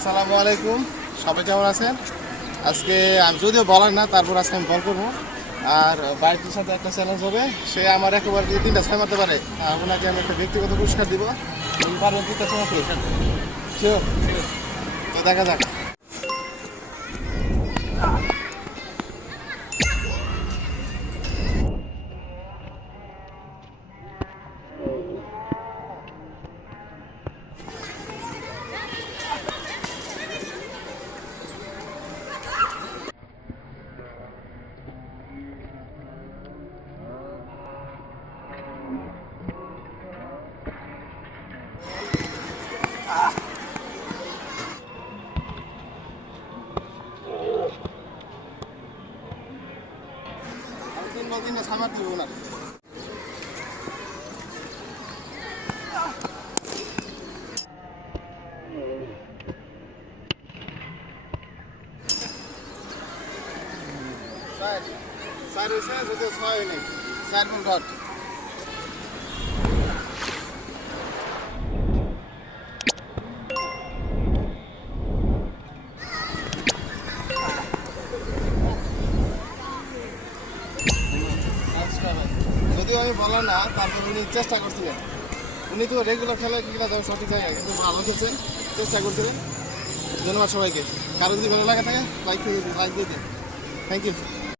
আসসালামু আলাইকুম, সবাই কেমন আছেন? আজকে আমি যদিও বলার না, তারপর আজকে আমি বল করবো। আর বাইকটির সাথে একটা চ্যালেঞ্জ হবে। সে আমার একবার যদি 3টা 6 মারতে পারে, ওনাকে আমি একটা ব্যক্তিগত পুরস্কার দিব। উনি পারবেন 3টা 6 মারতে? শিওর? তো দেখা যাক। আমি 3 বল 3টা 6 মারতে দিব ওনাকে। স্যার স্যার হয়েছে, যদিও 6 হয় নাই। 4 বল ডট। যদিও আমি বলা না, তারপর উনি চেষ্টা করছিলেন। উনি তো রেগুলার খেলা যাবে সঠিক জায়গায়, কিন্তু ভালো খেলছেন, চেষ্টা করছিলেন। ধন্যবাদ সবাইকে। কারো যদি ভালো লাগা থাকে লাইক দিয়ে দিন। Thank you.